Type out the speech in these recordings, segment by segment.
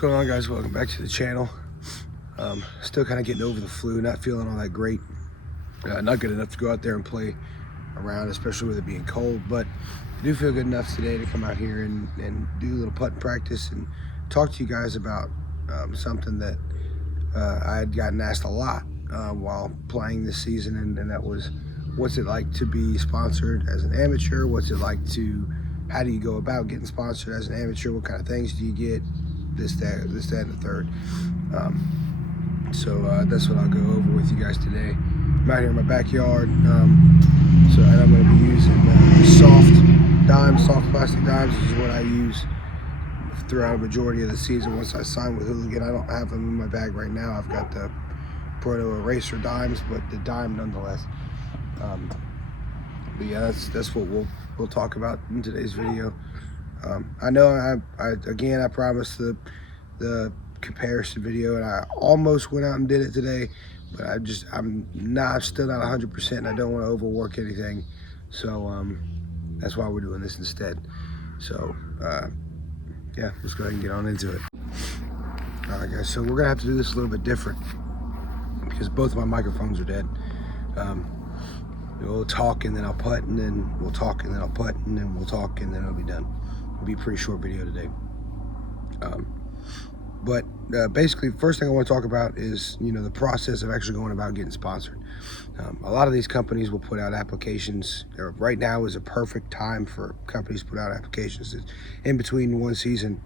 going on, guys? Welcome back to the channel. Still kind of getting over the flu, not feeling all that great. Not good enough to go out there and play around, especially with it being cold, but I do feel good enough today to come out here and do a little putting practice and talk to you guys about something that I had gotten asked a lot while playing this season, and that was, what's it like to be sponsored as an amateur? What's it like how do you go about getting sponsored as an amateur? What kind of things do you get? This, that, and the third. So that's what I'll go over with you guys today. I'm out here in my backyard, and I'm going to be using soft plastic dimes. This is what I use throughout a majority of the season. Once I sign with Hooligan, I don't have them in my bag right now. I've got the Proto Eraser dimes, but the dime nonetheless. But yeah, that's what we'll talk about in today's video. I know I promised the comparison video, and I almost went out and did it today, but I'm still not 100%, and I don't want to overwork anything, so that's why we're doing this instead. So yeah, let's go ahead and get on into it. All right, guys, so we're gonna have to do this a little bit different because both of my microphones are dead. We'll talk and then I'll putt, and then we'll talk and then I'll putt, and then we'll talk and then it'll be done. It'll be a pretty short video today. But basically, the first thing I want to talk about is, the process of actually going about getting sponsored. A lot of these companies will put out applications. Right now is a perfect time for companies to put out applications. It's in between one season,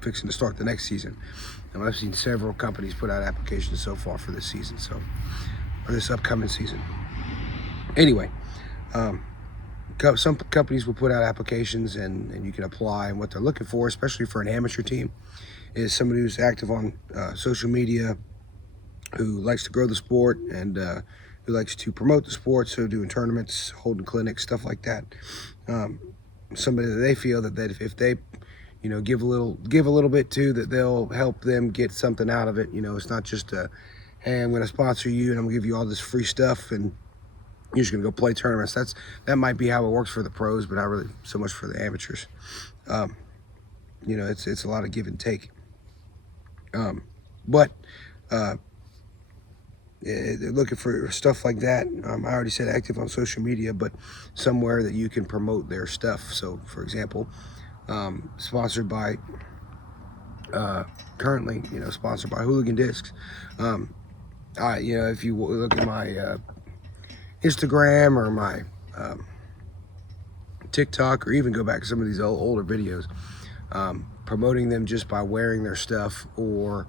fixing to start the next season. And I've seen several companies put out applications so far for this season, or this upcoming season. Anyway, some companies will put out applications and you can apply, and what they're looking for, especially for an amateur team, is somebody who's active on social media, who likes to grow the sport, and who likes to promote the sport, so doing tournaments, holding clinics, stuff like that. Somebody that they feel that if they give a little bit to, that they'll help them get something out of it. It's not just hey, I'm going to sponsor you and I'm going to give you all this free stuff and you're just gonna go play tournaments. That might be how it works for the pros, but not really so much for the amateurs. It's a lot of give and take. But looking for stuff like that. I already said active on social media, but somewhere that you can promote their stuff. So, for example, sponsored by currently, sponsored by Hooligan Discs. If you look at my Instagram or my TikTok, or even go back to some of these older videos, promoting them just by wearing their stuff, or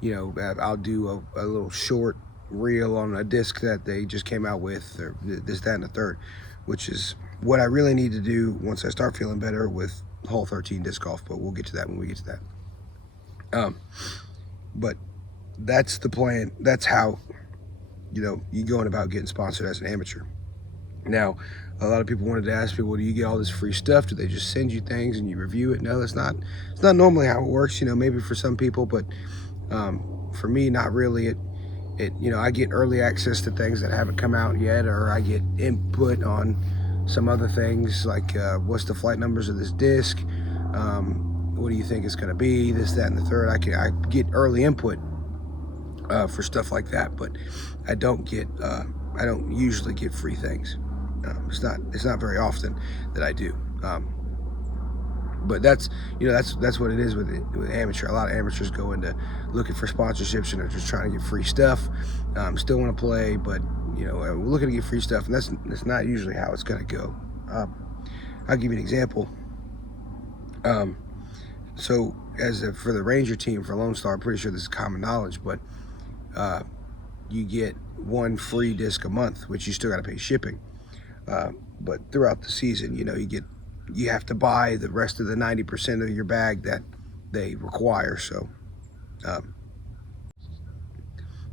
I'll do a little short reel on a disc that they just came out with, or this, that, and the third, which is what I really need to do once I start feeling better with Hole 13 disc golf, but we'll get to that when we get to that. But that's the plan. That's how you're going about getting sponsored as an amateur. Now, a lot of people wanted to ask me, well, do you get all this free stuff? Do they just send you things and you review it? No, it's not normally how it works. Maybe for some people, but for me, not really. I get early access to things that haven't come out yet, or I get input on some other things, like what's the flight numbers of this disc? What do you think it's going to be? This, that, and the third. I get early input for stuff like that, but I don't usually get free things. It's not very often that I do. But that's what it is with amateur. A lot of amateurs go into looking for sponsorships and are just trying to get free stuff. Still want to play, but we're looking to get free stuff, and that's not usually how it's going to go. I'll give you an example. So for the Ranger team, for Lone Star, I'm pretty sure this is common knowledge, but you get one free disc a month, which you still got to pay shipping. But throughout the season, you have to buy the rest of the 90% of your bag that they require. So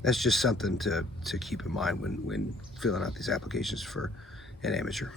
that's just something to keep in mind when filling out these applications for an amateur.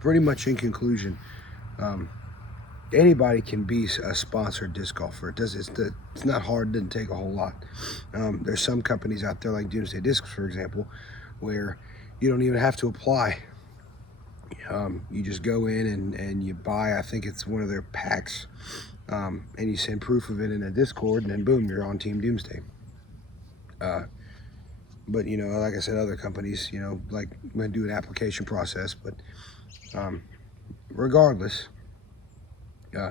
Pretty much in conclusion, anybody can be a sponsored disc golfer. It's not hard. It doesn't take a whole lot. There's some companies out there like Doomsday Discs, for example, where you don't even have to apply. You just go in and you buy, I think it's one of their packs, and you send proof of it in a Discord, and then boom, you're on Team Doomsday. But like I said, other companies, like we do an application process. But regardless,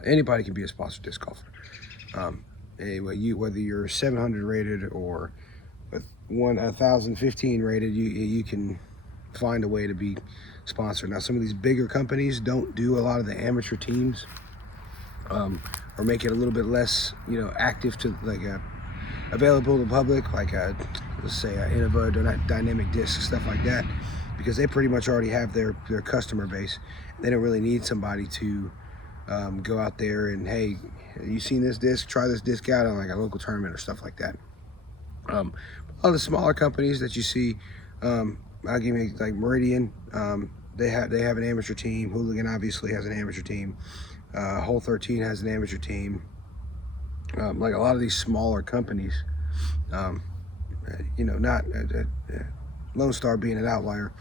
anybody can be a sponsored disc golfer. Anyway, whether you're 700 rated or 1,015 rated, you can find a way to be sponsored. Now, some of these bigger companies don't do a lot of the amateur teams, or make it a little bit less, active to available to the public, like let's say Innova, Dynamic Disc, stuff like that, because they pretty much already have their customer base. They don't really need somebody to go out there and, hey, you seen this disc? Try this disc out on like a local tournament or stuff like that. All the smaller companies that you see, I'll give you like Meridian. They have an amateur team. Hooligan obviously has an amateur team. Hole 13 has an amateur team. Like a lot of these smaller companies, not Lone Star being an outlier,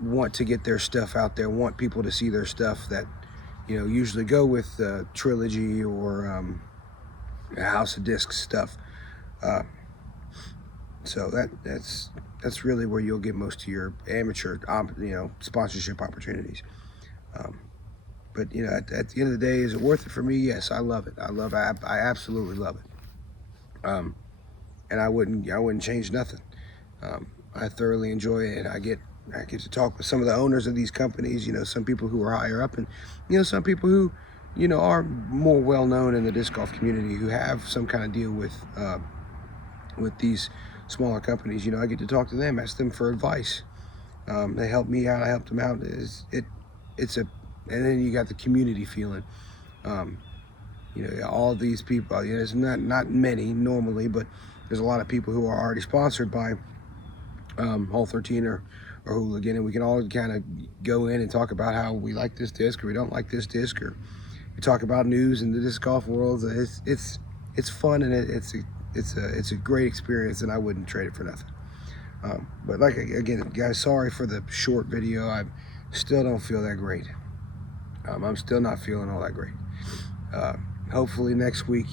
want to get their stuff out there, want people to see their stuff that, usually go with Trilogy or House of Discs stuff. So that's really where you'll get most of your amateur, sponsorship opportunities. But at the end of the day, is it worth it for me? Yes, I love it. I absolutely love it. And I wouldn't change nothing. I thoroughly enjoy it. I get to talk with some of the owners of these companies. Some people who are higher up, and some people who are more well known in the disc golf community, who have some kind of deal with these smaller companies. I get to talk to them, ask them for advice. They help me out. I help them out. And then you got the community feeling. All these people, there's not many normally, but there's a lot of people who are already sponsored by Hole 13 or Hooligan, and we can all kind of go in and talk about how we like this disc or we don't like this disc, or we talk about news in the disc golf world. It's fun, and it's a great experience, and I wouldn't trade it for nothing. But again, guys, sorry for the short video. I still don't feel that great. I'm still not feeling all that great. Hopefully next week,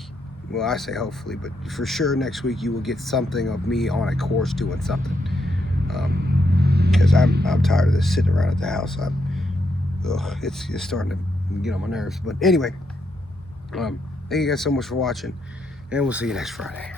well, I say hopefully, but for sure next week you will get something of me on a course doing something. Because I'm tired of this sitting around at the house. It's starting to get on my nerves. But anyway, thank you guys so much for watching, and we'll see you next Friday.